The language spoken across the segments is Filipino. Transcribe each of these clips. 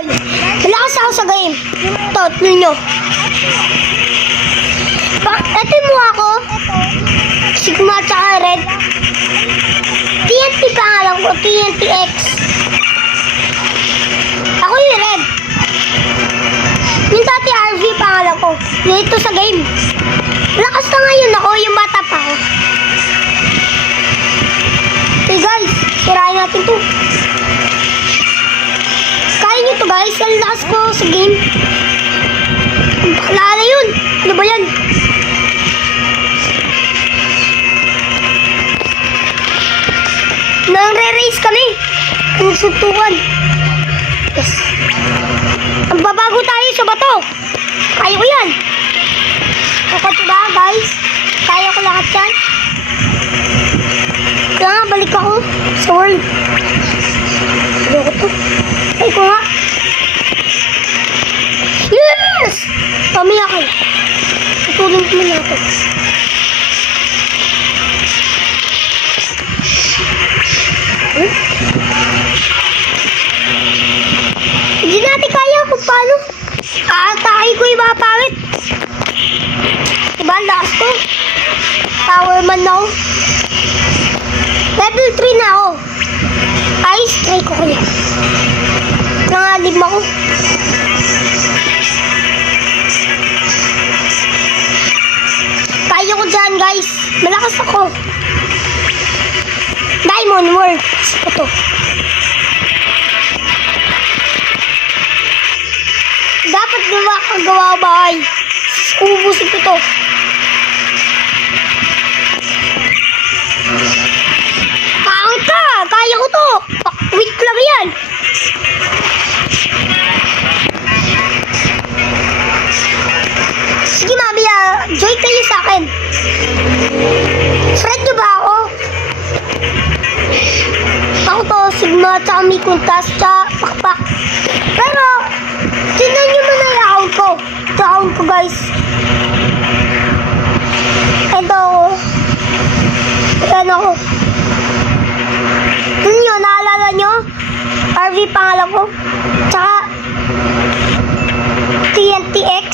Malakas ako sa game. Ito, tignan nyo. Ito yung mukha ko. Sigma tsaka red. TNT pangalan ko, TNTX. Ako yung red. Yung dati RV pangalan ko. Dito sa game. Lakas na ngayon ako, yung bata pa ako. Okay guys, sirain natin to. Kaya nyo to guys, ang lakas ko sa game. Lala yun. Ano ba yan? Nang-re-race kami. Ang suntukan. Yes. Ang babago tayo sa bato. Kaya ko yan. Ako diba guys? Kaya ko lahat yan. Kaya nga, balik ako sa world. Ano ko to? Ay ko nga. Yes! Pamaya kayo. Tutulong ko na ito. Hindi natin kaya kung paano. Aatake ko yung mga pangit. Diba, lakas ko. Towerman na ako. Level 3 na ako. Ice try ko kaya. Nangalib ako. Kaya ko dyan guys. Malakas ako. Diamond World. Ito. Dapat gawa bahay. Ubusin ko to. Pangit ka! Kaya ko to! Wait lang yan! Sige mami, join kayo sa akin. Friend nyo ba ako? Ako to, Sigma, tsaka may kuntas, tsaka pakpak. Pero, tignan nyo muna yung account ko. Ito account ko guys. Ito ako. Ayan ako. Tignan nyo, naalala nyo? RV pangalan ko. Tsaka, TNTX.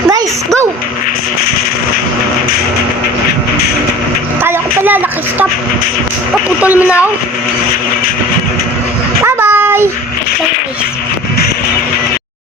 Guys, go! Kala ko pala, nakistop. Putol mo na ako. Bye-bye!